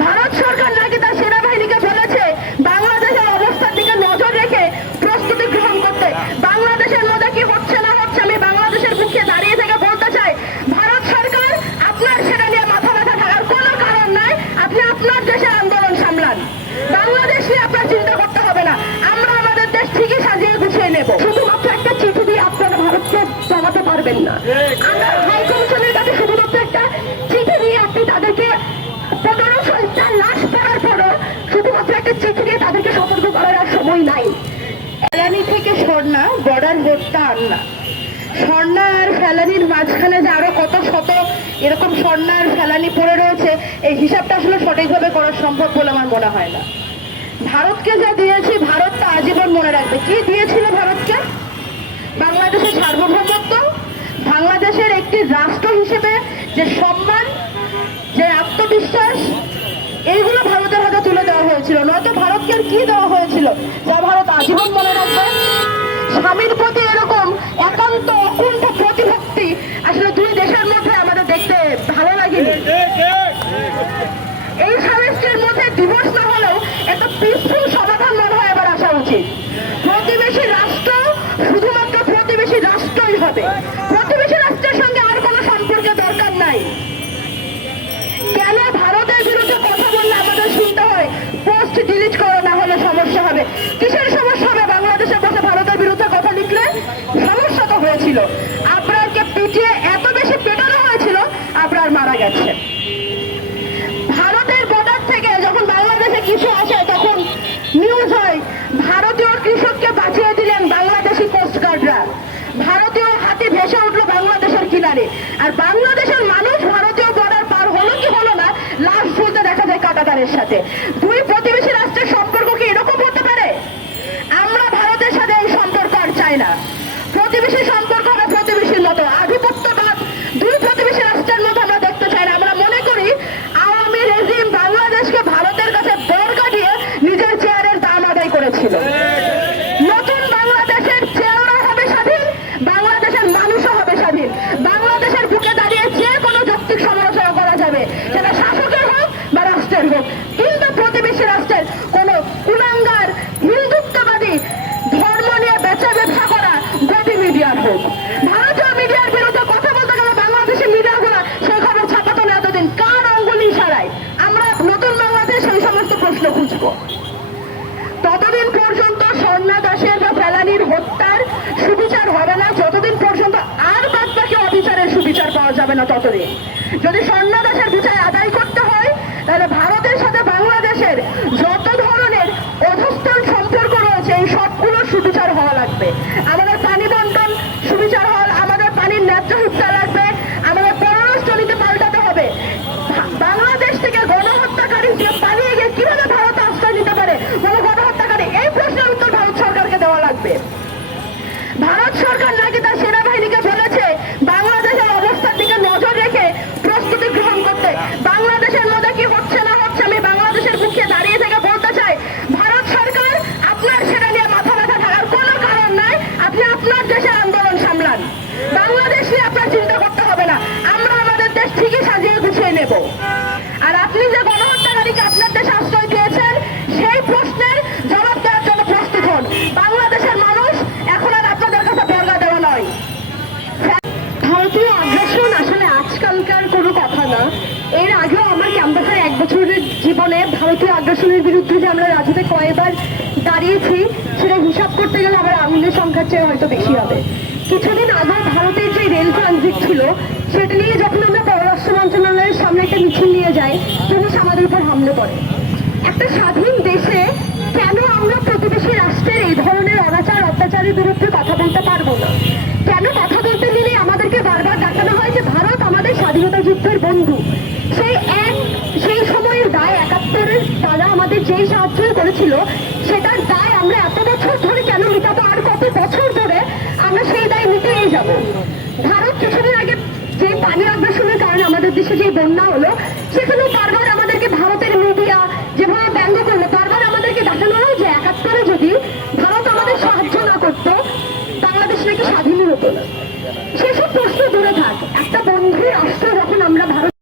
ভারত সরকার নাকি তার সেনাবাহিনীকে বলেছে বাংলাদেশের অবস্থার দিকে নজর রেখে প্রস্তুতি গ্রহণ করতে। বাংলাদেশের মধ্যে কি হচ্ছে না হচ্ছে আমি বাংলাদেশের মুখে দাঁড়িয়ে থেকে বলতে চাই, ভারত সরকার আপনার সেটা নিয়ে মাথা ব্যথা থাকার কোনো কারণ নাই। আপনি আপনার দেশের আন্দোলন সামলান, বাংলাদেশ নিয়ে আপনার চিন্তা করতে হবে না। আমরা আমাদের দেশ ঠিকই সাজিয়ে গুছিয়ে নেব। শুধুমাত্র একটা চিঠি দিয়ে আপনারা ভারতকে জমাতে পারবেন না। আমরা হাই কমিশনের কাছে শুধুমাত্র একটা চিঠি দিয়ে আপনি তাদেরকে 1500টা লাশ পড়ার পরও শুধুমাত্র একটা চিঠি দিয়ে তাদেরকে সতর্ক করার আর সময় নাই। ফেলানি থেকে স্বর্ণা বর্ডার ভোটটা আনলা, স্বর্ণা আর ফেলানির মাঝখানে যে আরো কত শত এরকম স্বর্ণা আর ফেলানি পড়ে রয়েছে, এই হিসাবটা আসলে সঠিকভাবে করা সম্ভব বলে আমার মনে হয় না। ভারতকে যা দিয়েছি ভারত তা আজীবন মনে রাখবে। কি দিয়েছিল ভারতকে? বাংলাদেশের সার্বভৌমত্ব, বাংলাদেশের একটি রাষ্ট্র হিসেবে যে সম্মান, যে আত্মবিশ্বাস, এইগুলো ভারতের হাতে তুলে দেওয়া হয়েছিল। নয়তো ভারতকে কি দেওয়া হয়েছিল যা ভারত আজীবন মনে রাখবে? স্বামীর প্রতি এরকম একান্ত অকুণ্ঠ প্রতিভক্তি আসলে দুই দেশের মধ্যে আমাদের দেখতে ভালো লাগেনি। এই স্বামী স্ত্রীর মধ্যে ডিভোর্স না হলেও একটা পিসফুল সমাধান মনে হয় এবার আসা উচিত। প্রতিবেশী রাষ্ট্র শুধুমাত্র প্রতিবেশী রাষ্ট্রই হবে, প্রতিবেশী রাষ্ট্রের সঙ্গে আর কোনো সম্পর্কের দরকার নাই। কেন ভারতের বিরুদ্ধে কথা বললে আমাদের শুনতে হয় পোস্ট ডিলিট করো, না হলে সমস্যা হবে? কিসের সমস্যা হবে? বাংলাদেশে বসে ভারতের বিরুদ্ধে কথা লিখলে সমস্যা তো হয়েছিল। আবরারকে পিটিয়ে এত বেশি পেটানো হয়েছিল, আবরার মারা গেছে। ভারতের বর্ডার থেকে যখন বাংলাদেশে কিছু আসে তখন নিউজ হয় ভারতীয় কৃষককে বাঁচিয়ে দিলেন বাংলাদেশি কোস্টগার্ডরা, ভারতীয় হাতি ভেসে উঠলো বাংলাদেশের কিনারে। আর বাংলাদেশের মানুষ ভারতীয় বর্ডার পার হলো কি হলো না, লাশ ঝুলতে দেখা যায় কাঁটাতারের সাথে। দুই প্রতিবেশী রাষ্ট্রের সম্পর্ক কি এরকম হতে পারে? আমরা ভারতের সাথে এই সম্পর্ক আর চাই না। প্রতিবেশী সম্পর্ক হবে প্রতিবেশীর মতো, আধিপত্যবাদ দুই প্রতিবেশী রাষ্ট্রের মধ্যে আমরা দেখতে চাই না। আমরা মনে করি আওয়ামী রেজিম বাংলাদেশকে ভারতের কাছে বর্গা দিয়ে নিজের চেয়ারের দাম আদায় করেছিল। নতুন বাংলাদেশের চেয়ারও হবে স্বাধীন, বাংলাদেশের মানুষও হবে স্বাধীন। বাংলাদেশের বুকে দাঁড়িয়ে যে কোনো যৌক্তিক সমালোচনা করা যাবে, সেটা শাসকের হোক বা রাষ্ট্রের হোক। কিন্তু প্রতিবেশী রাষ্ট্রের কোন কুলাঙ্গার হিন্দুত্ববাদী ধর্ম নিয়ে বেচা ব্যবসা করা গতি মিডিয়ার হোক, ভারতীয় মিডিয়ার বিরুদ্ধে কথা বলতে গেলে বাংলাদেশের মিডিয়াগুলো সেই খবর ছাপাতো না এতদিন। কার অঙ্গুলি ইশারায় আমরা নতুন বাংলাদেশ সেই সমস্ত প্রশ্ন খুঁজবো? ততদিন পর্যন্ত স্বর্ণা দাসের বা ফেলানির হত্যার সুবিচার হবে না, যতদিন পর্যন্ত আর বাদ বাকি অবিচারের সুবিচার পাওয়া যাবে না ততদিন। যদি স্বর্ণা দাসের বিচার আদায় করতে হয় তাহলে ভারতের সাথে বাংলাদেশের যত ধরনের অধস্তন সম্পর্ক রয়েছে এই সবগুলো সুবিচার হওয়া লাগবে। আমাদের পানি বন্টন সুবিচার হওয়া, আমাদের পানির ন্যায্য হিস্সা লাগবে, আমাদের পররাষ্ট্রনীতি পাল্টাতে হবে। বাংলাদেশ থেকে গণহত্যাকারী পালিয়ে গিয়ে কিভাবে ভারত আশ্রয় নিতে পারে কোনো গণহত্যাকারী, এই প্রশ্নের উত্তর ভারত সরকারকে দেওয়া লাগবে। ভারত সরকার নাকি তার সেনাবাহিনীকে বলেছে বাংলাদেশের অবস্থার দিকে নজর রেখে প্রস্তুতি গ্রহণ করতে। বাংলাদেশের মধ্যে কি হচ্ছে না হচ্ছে আমি বাংলাদেশের মুখে দাঁড়িয়ে থেকে বলতে চাই, ভারত সরকার আপনার সেটা নিয়ে মাথা ব্যথা থাকার কোনো কারণ নাই। আপনি আপনার দেশের আন্দোলন সামলান, বাংলাদেশ নিয়ে আপনার চিন্তা করতে হবে না। আমরা আমাদের দেশ ঠিকই সাজিয়ে গুছিয়ে নেব। আর আপনি যে গণহত্যাকারীকে আপনার দেশে আশ্রয় দিয়েছেন সেই প্রশ্নের জবাব দেওয়ার জন্য প্রস্তুত হন। বাংলাদেশের মানুষ এখন আর আপনাদের কাছে বর্গা দেওয়া নয়। ভারতীয় আগ্রাসন আসলে আজকালকার কোনো কথা না। এর আগেও আমার ক্যাম্পাসের 1 বছরের জীবনে ভারতীয় আগ্রাসনের বিরুদ্ধে যে আমরা রাজুতে কয়েকবার দাঁড়িয়েছি সেটা হিসাব করতে গেলে আমার আঙুলের সংখ্যার চেয়ে হয়তো বেশি হবে। কিছুদিন আগে ভারতের যে রেল ট্রানজিট ছিল সেটা নিয়ে যখন আমরা পররাষ্ট্র মন্ত্রণালয়ের সামনে একটা মিছিল নিয়ে যাই, পুলিশ আমাদের উপর হামলা করে। একটা স্বাধীন দেশে কেন আমরা প্রতিবেশী রাষ্ট্রের এই ধরনের অনাচার অত্যাচারের বিরুদ্ধে কথা বলতে পারবো না? কেন কথা বলতে গেলে আমাদেরকে বারবার দেখানো হয় যে ভারত আমাদের স্বাধীনতা যুদ্ধের বন্ধু? সেই সময়ের দায় 71-এর তারা আমাদের যেই সাহায্য করেছিল সেটার দায় আমরা এত বছর ধরে কেন মেটাবো? আর কত বছর ধরে আমরা সেই দায় মিটিয়ে যাব? ভারত কিছুদিন আগে যে পানি আগ্রাসনের কারণে আমাদের দেশে যে বন্যা হলো সেখানে বারবার